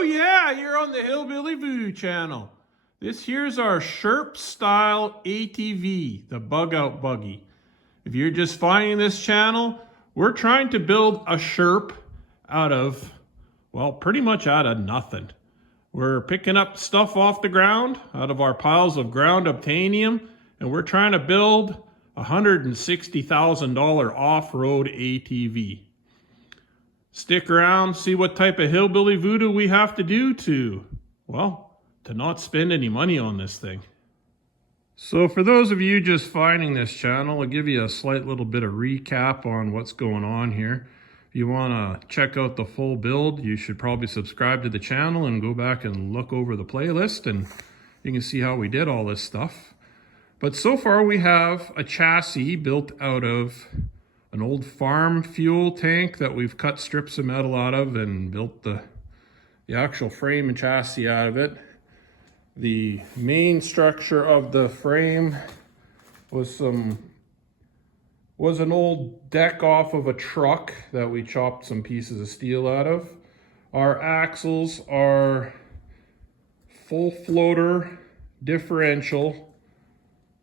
Oh yeah, you're on the Hillbilly Voodoo channel. This here's our Sherp style ATV, the bug out buggy. If you're just finding this channel, we're trying to build a Sherp out of, well, pretty much out of nothing. We're picking up stuff off the ground, out of our piles of ground obtainium, and we're trying to build a $160,000 off-road ATV. Stick around, see what type of hillbilly voodoo we have to do to not spend any money on this thing. So for those of you just finding this channel, I'll give you a slight little bit of recap on what's going on here. If you want to check out the full build, you should probably subscribe to the channel and go back and look over the playlist, and you can see how we did all this stuff. But so far we have a chassis built out of an old farm fuel tank that we've cut strips of metal out of and built the actual frame and chassis out of it. The main structure of the frame was an old deck off of a truck that we chopped some pieces of steel out of. Our axles are full floater differential.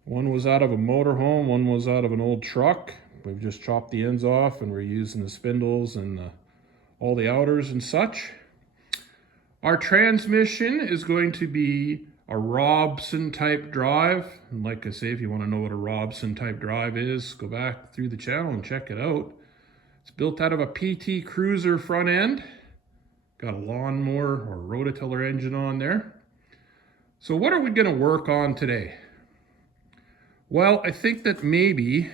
One was out of a motorhome, one was out of an old truck. We've just chopped the ends off and we're using the spindles and all the outers and such. Our transmission is going to be a Robson type drive. And like I say, if you want to know what a Robson type drive is, go back through the channel and check it out. It's built out of a PT Cruiser front end. Got a lawnmower or rototiller engine on there. So what are we going to work on today? Well, I think that maybe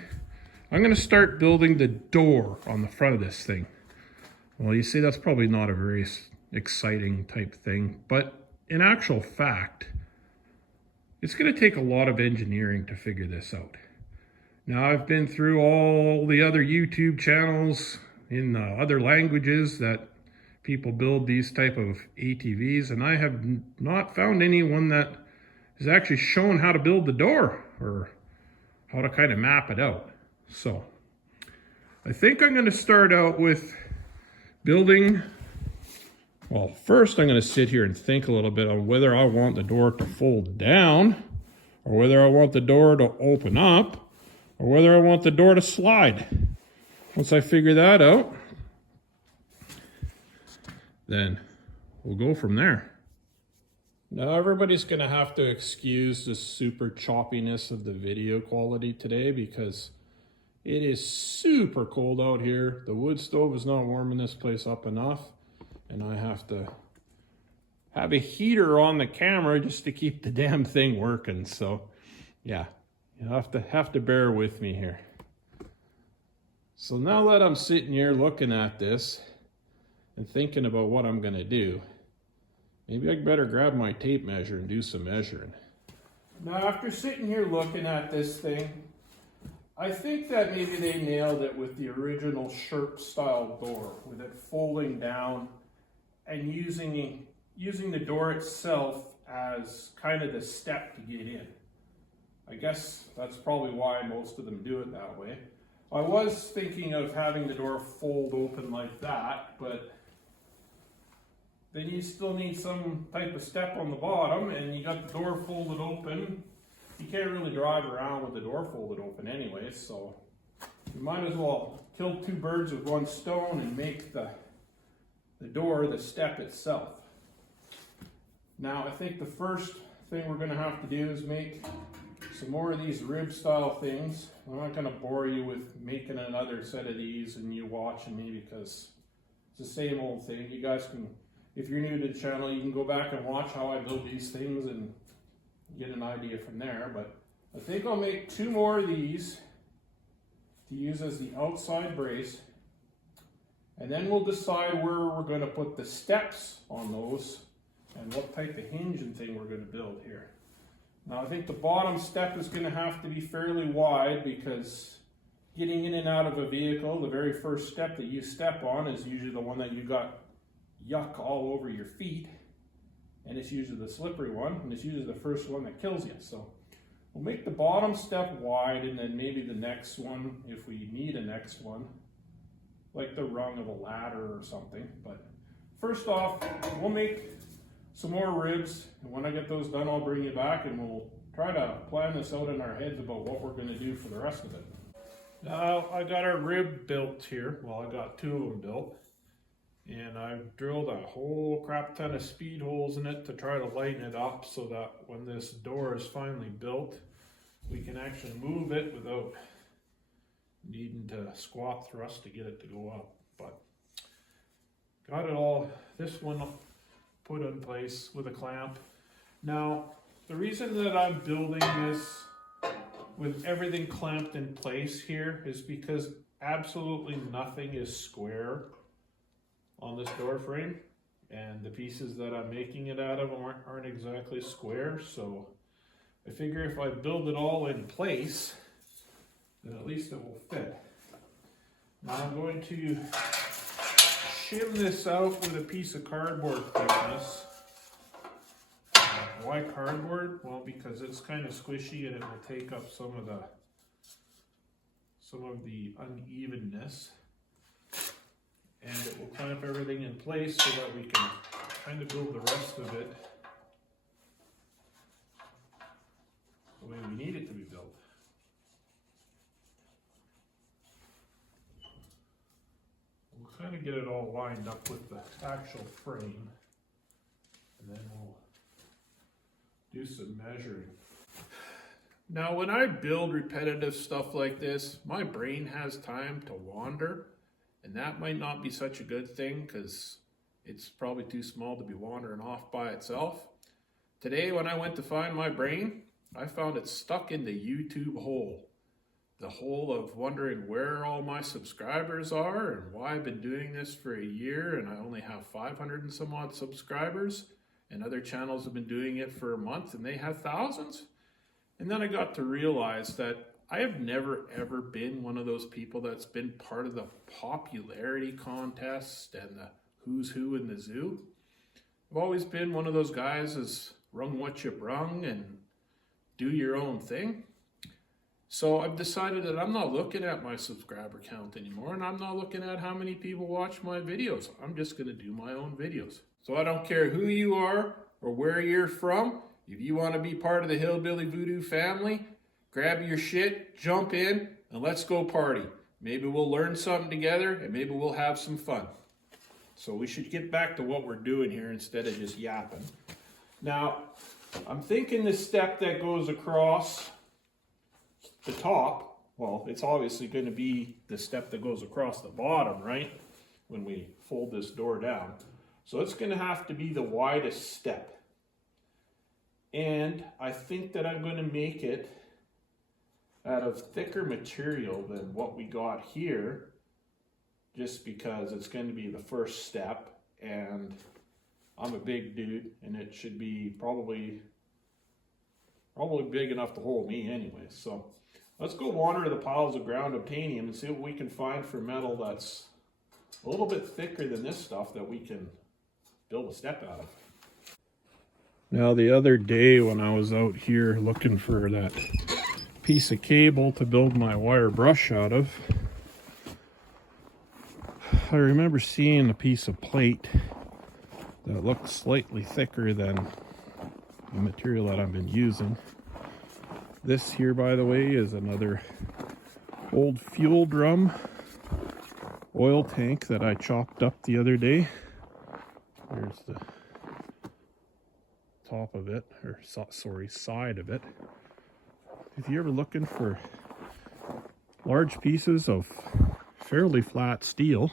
I'm going to start building the door on the front of this thing. Well, you see, that's probably not a very exciting type thing, but in actual fact, it's going to take a lot of engineering to figure this out. Now, I've been through all the other YouTube channels in other languages that people build these type of ATVs, and I have not found anyone that has actually shown how to build the door or how to kind of map it out. So I think I'm going to start out with building. Well, first I'm going to sit here and think a little bit on whether I want the door to fold down or whether I want the door to open up or whether I want the door to slide. Once I figure that out, then we'll go from there. Now everybody's going to have to excuse the super choppiness of the video quality today because it is super cold out here. The wood stove is not warming this place up enough, and I have to have a heater on the camera just to keep the damn thing working. So yeah, you have to bear with me here. So now that I'm sitting here looking at this and thinking about what I'm going to do, maybe I better grab my tape measure and do some measuring. Now after sitting here looking at this thing, I think that maybe they nailed it with the original Sherp style door, with it folding down and using the door itself as kind of the step to get in. I guess that's probably why most of them do it that way. I was thinking of having the door fold open like that, but then you still need some type of step on the bottom, and you got the door folded open. You can't really drive around with the door folded open anyway, so you might as well kill two birds with one stone and make the door the step itself. Now I think the first thing we're going to have to do is make some more of these rib style things. I'm not going to bore you with making another set of these and you watching me because it's the same old thing. You guys can, if you're new to the channel, you can go back and watch how I build these things and get an idea from there. But I think I'll make two more of these to use as the outside brace, and then we'll decide where we're going to put the steps on those and what type of hinge and thing we're going to build here. Now I think the bottom step is going to have to be fairly wide because getting in and out of a vehicle, the very first step that you step on is usually the one that you got yuck all over your feet. And it's usually the slippery one, and it's usually the first one that kills you. So we'll make the bottom step wide, and then maybe the next one, if we need a next one, like the rung of a ladder or something. But first off, we'll make some more ribs, and when I get those done, I'll bring you back and we'll try to plan this out in our heads about what we're going to do for the rest of it. Now, I got our rib built here. Well, I got 2 of them built. And I've drilled a whole crap ton of speed holes in it to try to lighten it up so that when this door is finally built, we can actually move it without needing to squat thrust to get it to go up. But got it all, this one put in place with a clamp. Now, the reason that I'm building this with everything clamped in place here is because absolutely nothing is square on this door frame, and the pieces that I'm making it out of aren't exactly square, so I figure if I build it all in place, then at least it will fit. Now I'm going to shim this out with a piece of cardboard thickness. Why cardboard? Well, because it's kind of squishy and it will take up some of the unevenness. And it will clamp everything in place so that we can kind of build the rest of it the way we need it to be built. We'll kind of get it all lined up with the actual frame, and then we'll do some measuring. Now, when I build repetitive stuff like this, my brain has time to wander. And that might not be such a good thing because it's probably too small to be wandering off by itself. Today, when I went to find my brain, I found it stuck in the YouTube hole. The hole of wondering where all my subscribers are and why I've been doing this for a year and I only have 500 and some odd subscribers. And other channels have been doing it for a month and they have thousands. And then I got to realize that I have never ever been one of those people that's been part of the popularity contest and the who's who in the zoo. I've always been one of those guys that's rung what you brung and do your own thing. So I've decided that I'm not looking at my subscriber count anymore, and I'm not looking at how many people watch my videos. I'm just going to do my own videos. So I don't care who you are or where you're from. If you want to be part of the Hillbilly Voodoo family, grab your shit, jump in, and let's go party. Maybe we'll learn something together, and maybe we'll have some fun. So we should get back to what we're doing here instead of just yapping. Now, I'm thinking the step that goes across the top, well, it's obviously going to be the step that goes across the bottom, right? When we fold this door down. So it's going to have to be the widest step. And I think that I'm going to make it out of thicker material than what we got here, just because it's going to be the first step, and I'm a big dude, and it should be probably big enough to hold me anyway. So let's go wander the piles of ground obtainium and see what we can find for metal that's a little bit thicker than this stuff that we can build a step out of. Now, the other day when I was out here looking for that piece of cable to build my wire brush out of, I remember seeing a piece of plate that looked slightly thicker than the material that I've been using. This here, by the way, is another old fuel drum oil tank that I chopped up the other day. There's the top of it, or sorry, side of it. If you're ever looking for large pieces of fairly flat steel,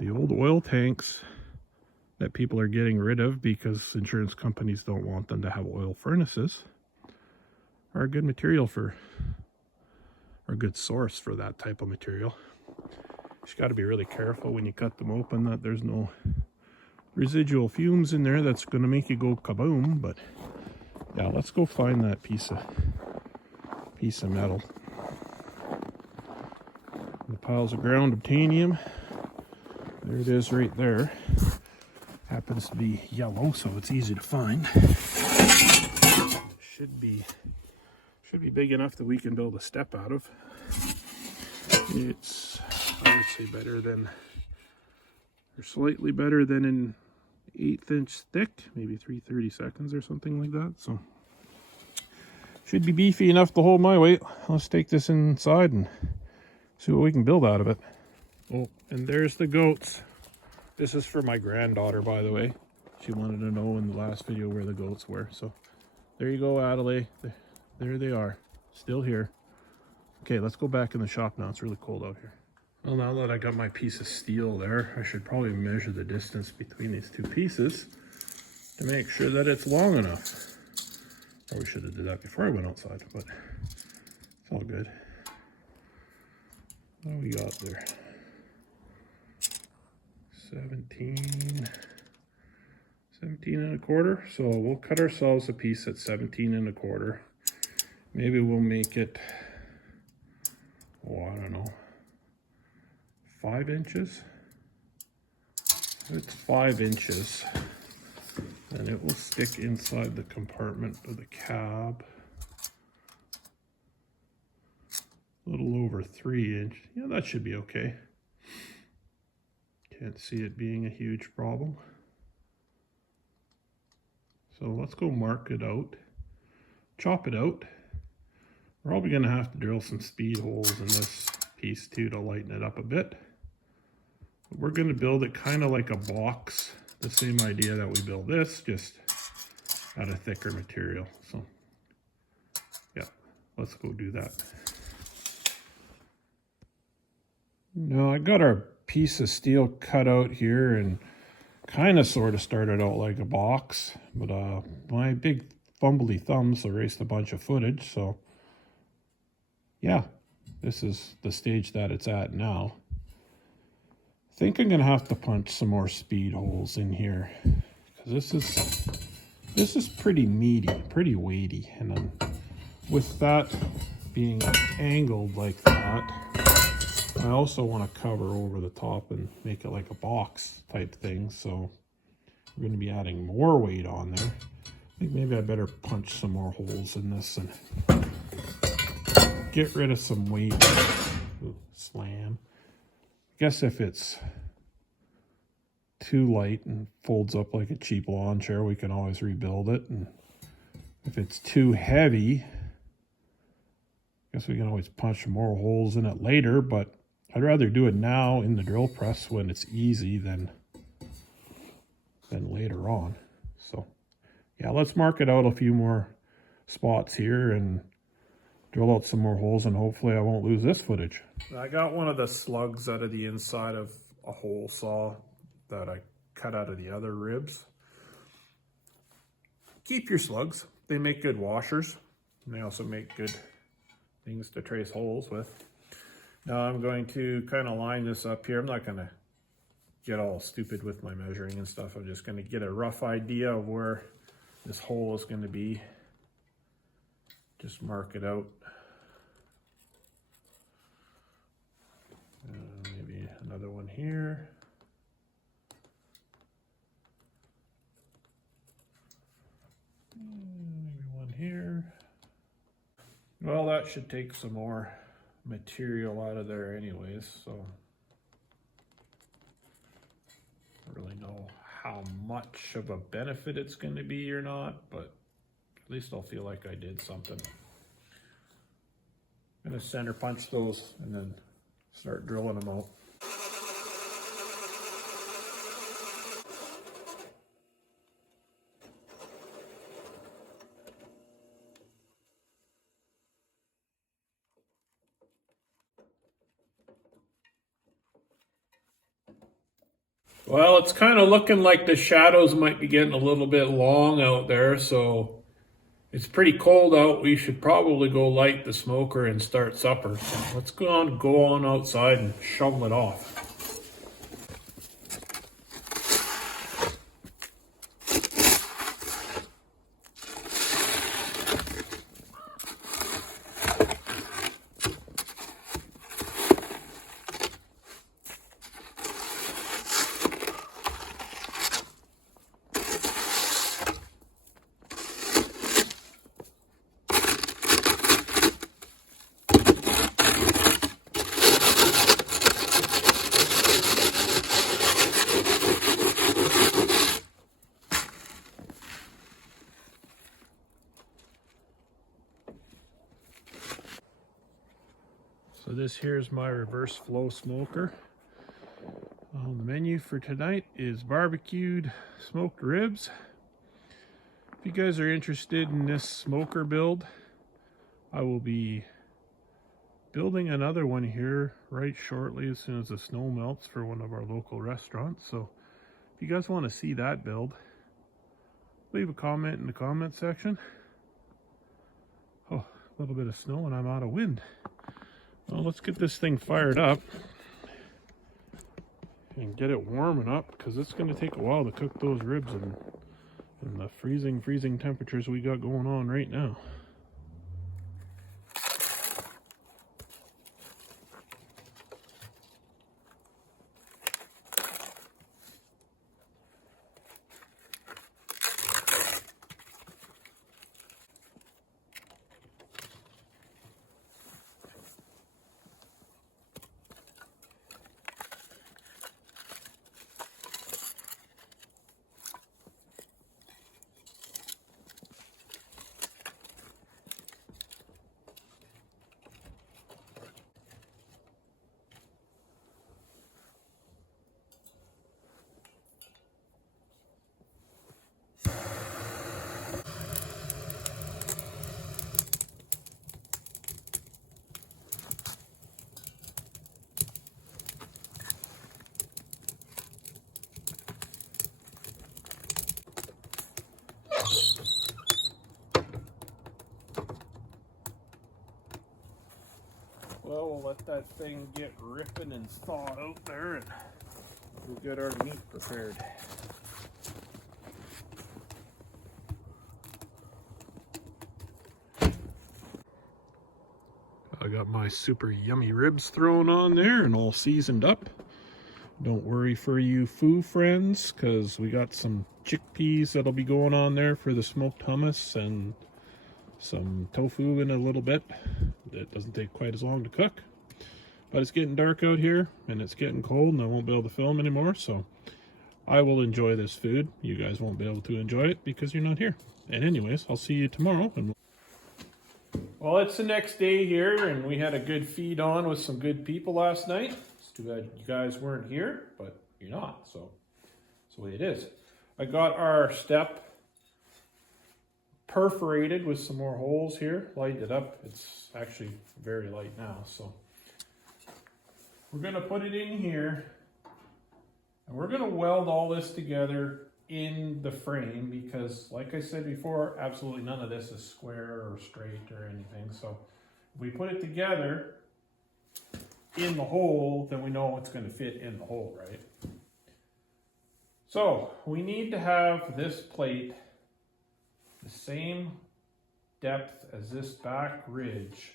the old oil tanks that people are getting rid of because insurance companies don't want them to have oil furnaces are a good material for, or a good source for that type of material. You just got to be really careful when you cut them open that there's no residual fumes in there that's going to make you go kaboom. But yeah, let's go find that piece of metal. The piles of ground obtainium. There it is right there. Happens to be yellow, so it's easy to find. Should be big enough that we can build a step out of. It's, I would say, better than They're slightly better than an 1/8 inch thick, maybe 3/32 or something like that. So should be beefy enough to hold my weight. Let's take this inside and see what we can build out of it. Oh, and there's the goats. This is for my granddaughter, by the way. She wanted to know in the last video where the goats were. So there you go, Adelaide. There they are, still here. Okay, let's go back in the shop now. It's really cold out here. Well, now that I got my piece of steel there, I should probably measure the distance between these two pieces to make sure that it's long enough. Probably should have did that before I went outside, but it's all good. What do we got there? 17 1/4. So we'll cut ourselves a piece at 17 1/4. Maybe we'll make it, oh, I don't know, 5 inches. If it's 5 inches, then it will stick inside the compartment of the cab. A little over 3 inch. Yeah, that should be okay. Can't see it being a huge problem. So let's go mark it out, chop it out. We're probably going to have to drill some speed holes in this piece too to lighten it up a bit. But we're going to build it kind of like a box, the same idea that we build this, just out of thicker material. So yeah, let's go do that. Now I got our piece of steel cut out here and kind of sort of started out like a box, but my big fumbly thumbs erased a bunch of footage. So yeah, this is the stage that it's at now. I think I'm gonna have to punch some more speed holes in here because this is pretty meaty, pretty weighty, and then with that being angled like that, I also want to cover over the top and make it like a box type thing, so we're going to be adding more weight on there. I think maybe I better punch some more holes in this and get rid of some weight. Ooh, slam. I guess if it's too light and folds up like a cheap lawn chair, we can always rebuild it. And if it's too heavy, I guess we can always punch more holes in it later, but I'd rather do it now in the drill press when it's easy than later on. So yeah, let's mark it out a few more spots here and drill out some more holes, and hopefully I won't lose this footage. I got one of the slugs out of the inside of a hole saw that I cut out of the other ribs. Keep your slugs. They make good washers, and they also make good things to trace holes with. Now I'm going to kind of line this up here. I'm not going to get all stupid with my measuring and stuff. I'm just going to get a rough idea of where this hole is going to be. Just mark it out. Maybe another one here. Maybe one here. Well, that should take some more material out of there anyways, so I don't really know how much of a benefit it's going to be or not, but at least I'll feel like I did something. I'm going to center punch those and then start drilling them out. Well, it's kind of looking like the shadows might be getting a little bit long out there, so it's pretty cold out. We should probably go light the smoker and start supper. So let's go on outside and shovel it off. So this here is my reverse flow smoker. The menu for tonight is barbecued smoked ribs. If you guys are interested in this smoker build, I will be building another one here right shortly as soon as the snow melts for one of our local restaurants. So if you guys want to see that build, leave a comment in the comment section. Oh, a little bit of snow and I'm out of wind. Well, let's get this thing fired up and get it warming up, because it's going to take a while to cook those ribs in the freezing temperatures we got going on right now. Well, we'll let that thing get ripping and thawed out there, and we'll get our meat prepared. I got my super yummy ribs thrown on there and all seasoned up. Don't worry for you foo friends, because we got some chickpeas that'll be going on there for the smoked hummus, and some tofu in a little bit. It doesn't take quite as long to cook, but it's getting dark out here and it's getting cold and I won't be able to film anymore, so I will enjoy this food. You guys won't be able to enjoy it because you're not here. And anyways, I'll see you tomorrow. Well, it's the next day here and we had a good feed on with some good people last night. It's too bad you guys weren't here, but you're not, so that's the way it is. I got our step perforated with some more holes here, lightened it up. It's actually very light now, so we're going to put it in here and we're going to weld all this together in the frame, because like I said before, absolutely none of this is square or straight or anything. So if we put it together in the hole, then we know it's going to fit in the hole, right? So we need to have this plate the same depth as this back ridge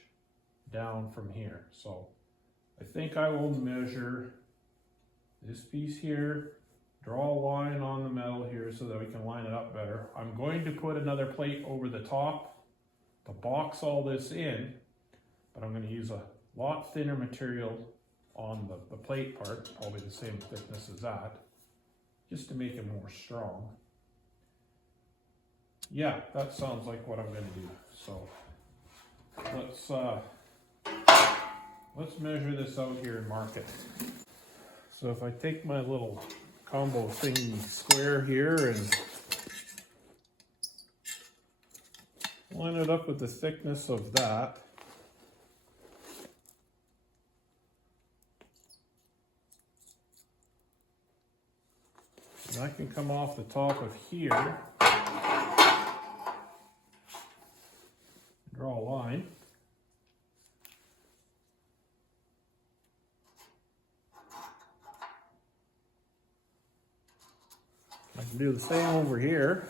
down from here. So I think I will measure this piece here, draw a line on the metal here so that we can line it up better. I'm going to put another plate over the top to box all this in, but I'm going to use a lot thinner material on the plate part, probably the same thickness as that, just to make it more strong. Yeah, that sounds like what I'm going to do. So let's measure this out here and mark it. So if I take my little combo thingy square here and line it up with the thickness of that, and I can come off the top of here, draw a line. I can do the same over here.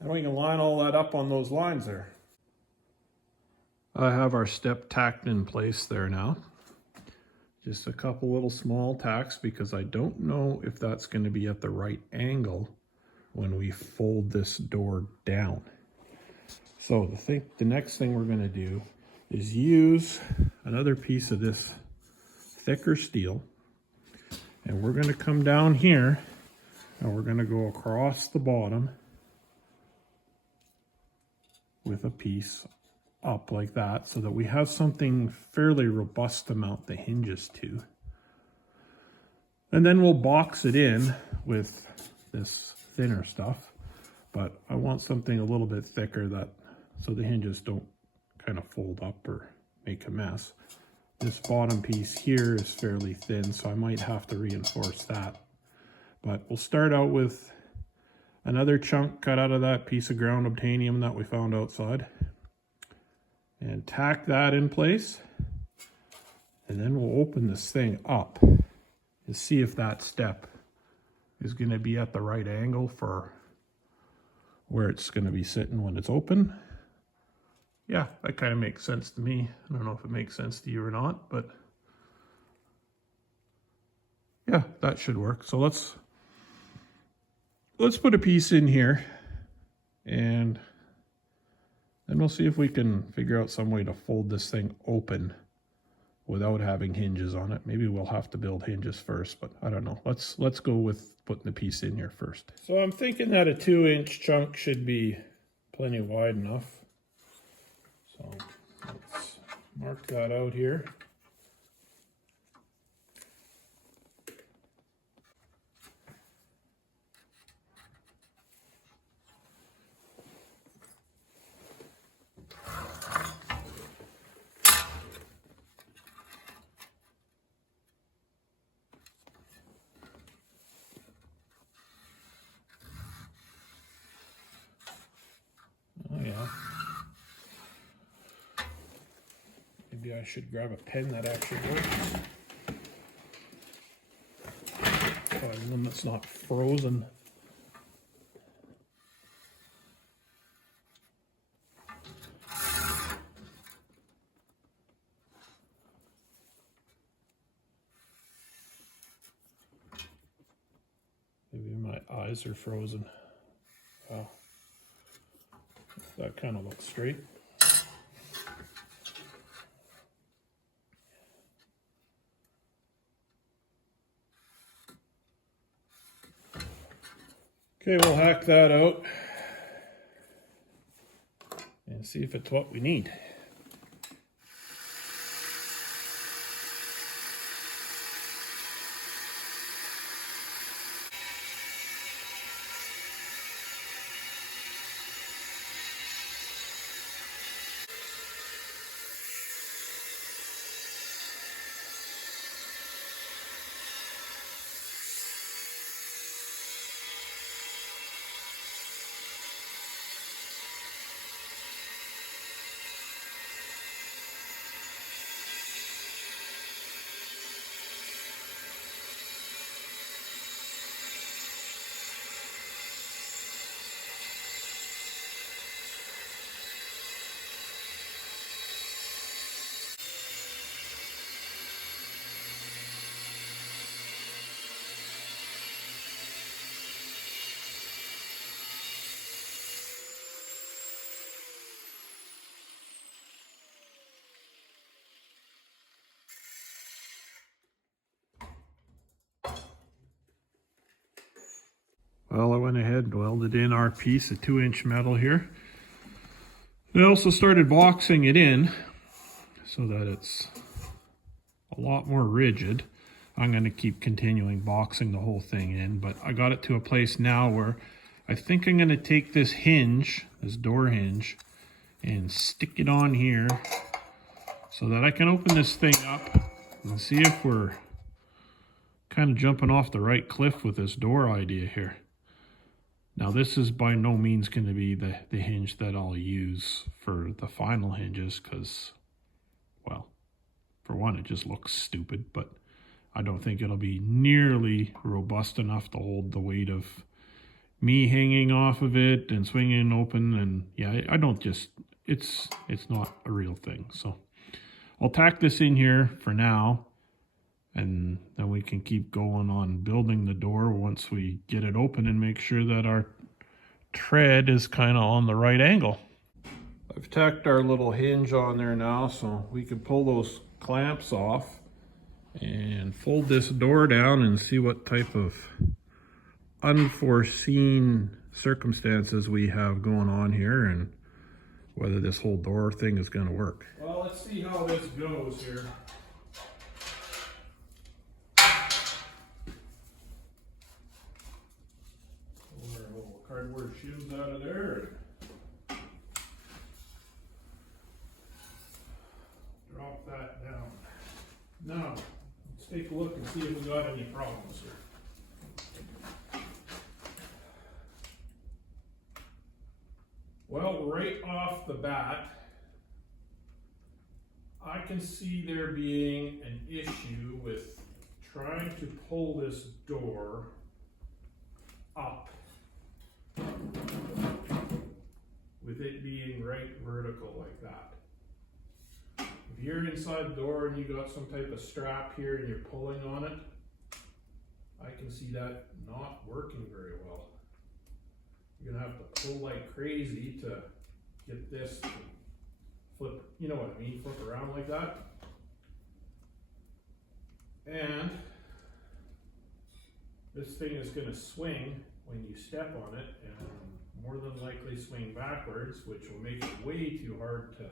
And we can line all that up on those lines there. I have our step tacked in place there now. Just a couple little small tacks because I don't know if that's going to be at the right angle when we fold this door down. So the next thing we're going to do is use another piece of this thicker steel, and we're going to come down here and we're going to go across the bottom with a piece up like that so that we have something fairly robust to mount the hinges to. And then we'll box it in with this thinner stuff, but I want something a little bit thicker that so the hinges don't kind of fold up or make a mess. This bottom piece here is fairly thin, so I might have to reinforce that. But we'll start out with another chunk cut out of that piece of ground obtainium that we found outside and tack that in place. And then we'll open this thing up and see if that step is going to be at the right angle for where it's going to be sitting when it's open. Yeah, that kind of makes sense to me. I don't know if it makes sense to you or not, but yeah, that should work. So let's put a piece in here and then we'll see if we can figure out some way to fold this thing open without having hinges on it. Maybe we'll have to build hinges first, but I don't know. Let's go with putting the piece in here first. So I'm thinking that a 2-inch chunk should be plenty wide enough. So let's mark that out here. Oh yeah. Maybe I should grab a pen that actually works. Find one that's not frozen. Maybe my eyes are frozen. Wow. That kind of looks straight. Okay, we'll hack that out and see if it's what we need. Well, I went ahead and welded in our piece of 2-inch metal here. I also started boxing it in so that it's a lot more rigid. I'm going to keep continuing boxing the whole thing in, but I got it to a place now where I think I'm going to take this hinge, this door hinge, and stick it on here so that I can open this thing up and see if we're kind of jumping off the right cliff with this door idea here. Now this is by no means going to be the hinge that I'll use for the final hinges because, well, for one, it just looks stupid, but I don't think it'll be nearly robust enough to hold the weight of me hanging off of it and swinging open. And yeah, I don't just, it's not a real thing. So I'll tack this in here for now, and then we can keep going on building the door once we get it open and make sure that our tread is kind of on the right angle. I've tacked our little hinge on there now so we can pull those clamps off and fold this door down and see what type of unforeseen circumstances we have going on here and whether this whole door thing is going to work. Well, let's see how this goes here. Pull our little cardboard shields out of there. Drop that down. Now, let's take a look and see if we got any problems here. Well, right off the bat, I can see there being an issue with trying to pull this door up with it being right vertical like that. If you're inside the door and you got some type of strap here and you're pulling on it, I can see that not working very well. You're gonna have to pull like crazy to get this to flip, you know what I mean, flip around like that. And this thing is gonna swing when you step on it, and more than likely swing backwards, which will make it way too hard to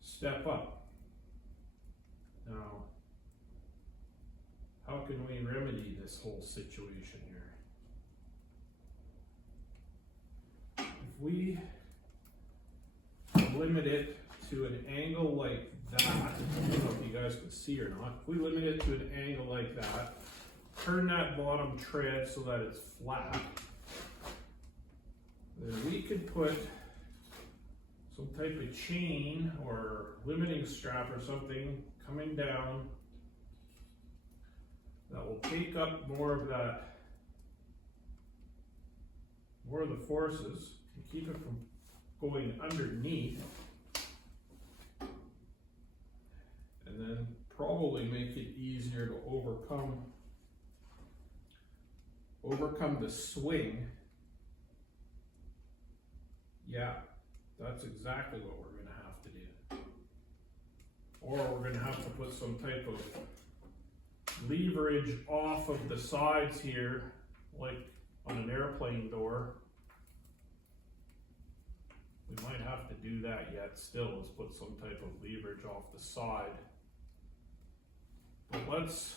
step up. Now, how can we remedy this whole situation here? If we limit it to an angle like that, I don't know if you guys can see or not, if we limit it to an angle like that, turn that bottom tread so that it's flat, then we could put some type of chain or limiting strap or something coming down that will take up more of the forces and keep it from going underneath, and then probably make it easier to overcome the swing. Yeah, that's exactly what we're going to have to do. Or we're going to have to put some type of leverage off of the sides here, like on an airplane door. We might have to do that yet still, is put some type of leverage off the side. But let's,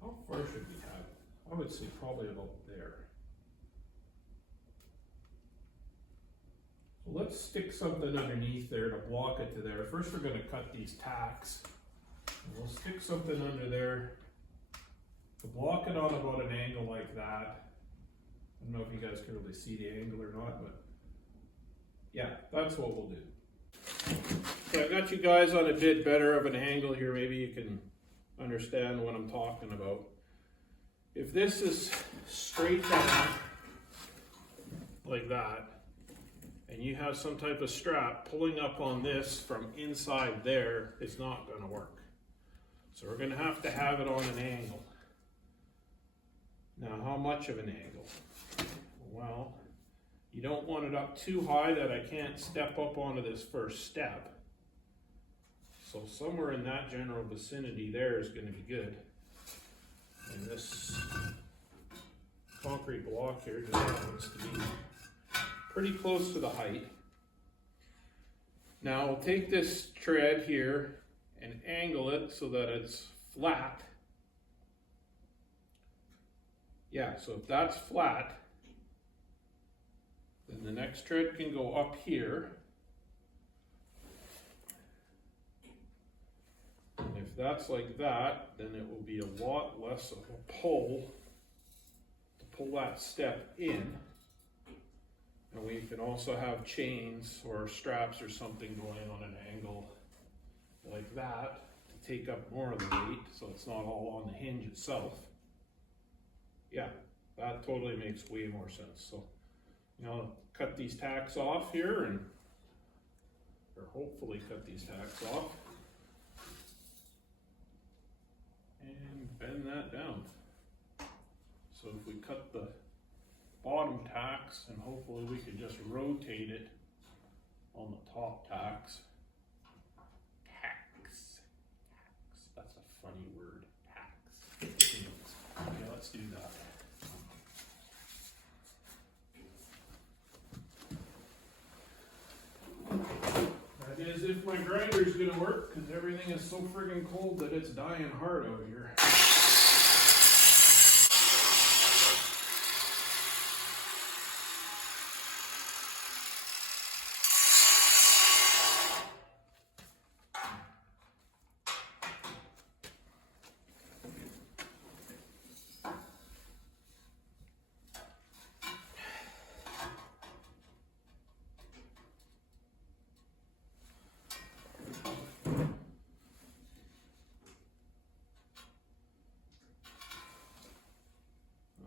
how far should we have it? I would say probably about there. So let's stick something underneath there to block it to there. First we're going to cut these tacks. And we'll stick something under there to block it on about an angle like that. I don't know if you guys can really see the angle or not, but yeah, that's what we'll do. Okay, I got you guys on a bit better of an angle here. Maybe you can understand what I'm talking about. If this is straight down like that, and you have some type of strap pulling up on this from inside there, it's not going to work. So we're going to have it on an angle. Now, how much of an angle? Well, you don't want it up too high that I can't step up onto this first step. So somewhere in that general vicinity there is going to be good. And this concrete block here just happens to be pretty close to the height. Now we'll take this tread here and angle it so that it's flat. Yeah, so if that's flat, then the next tread can go up here. And if that's like that, then it will be a lot less of a pull to pull that step in. And we can also have chains or straps or something going on an angle like that to take up more of the weight, so it's not all on the hinge itself. Yeah, that totally makes way more sense. So, you know, cut these tacks off here, and or hopefully cut these tacks off and bend that down. So if we cut the bottom tacks, and hopefully we can just rotate it on the top tacks. Tacks. That's a funny word. Tacks. if my grinder's gonna work, because everything is so friggin' cold that it's dying hard out here.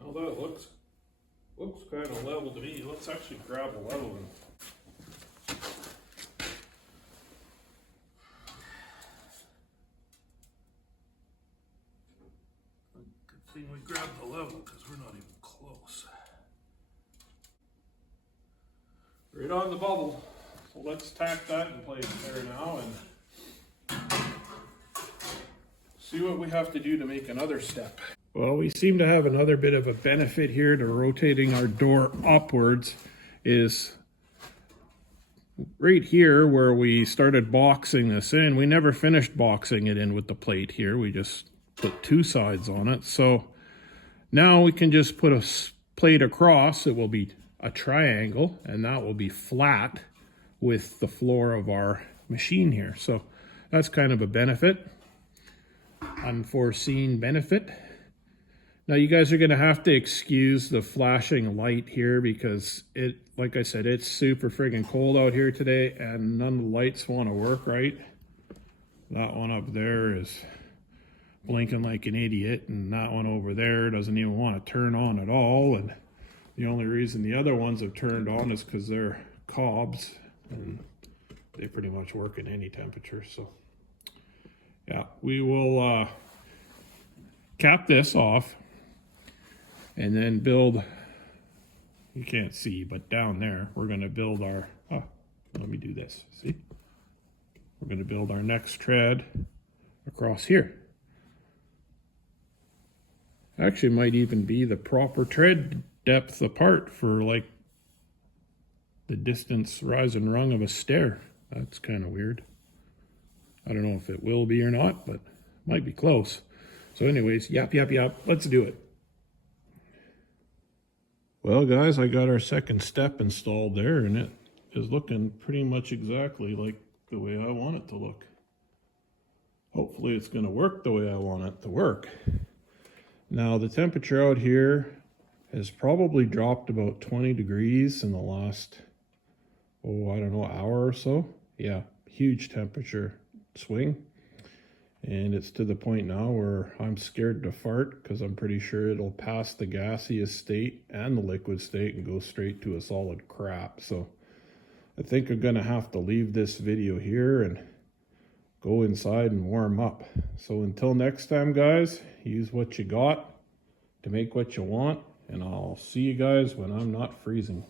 Well, that looks kind of level to me. Let's actually grab a level one. Good thing we grabbed the level because we're not even close. Right on the bubble. So let's tack that in place there now and see what we have to do to make another step. Well, we seem to have another bit of a benefit here to rotating our door upwards is right here where we started boxing this in. We never finished boxing it in with the plate here. We just put two sides on it. So now we can just put a plate across. It will be a triangle and that will be flat with the floor of our machine here. So that's kind of a benefit, unforeseen benefit. Now you guys are going to have to excuse the flashing light here because it, like I said, it's super friggin' cold out here today and none of the lights want to work right. That one up there is blinking like an idiot and that one over there doesn't even want to turn on at all. And the only reason the other ones have turned on is because they're cobs and they pretty much work at any temperature. So yeah, we will cap this off. And then build, you can't see, but down there, we're going to build our, let me do this, see? We're going to build our next tread across here. Actually, might even be the proper tread depth apart for like the distance rise and rung of a stair. That's kind of weird. I don't know if it will be or not, but might be close. So anyways, yap, let's do it. Well guys, I got our second step installed there and it is looking pretty much exactly like the way I want it to look. Hopefully it's going to work the way I want it to work. Now the temperature out here has probably dropped about 20 degrees in the last, I don't know, hour or so. Yeah, huge temperature swing. And it's to the point now where I'm scared to fart because I'm pretty sure it'll pass the gaseous state and the liquid state and go straight to a solid crap. So I think I'm going to have to leave this video here and go inside and warm up. So until next time, guys, use what you got to make what you want. And I'll see you guys when I'm not freezing.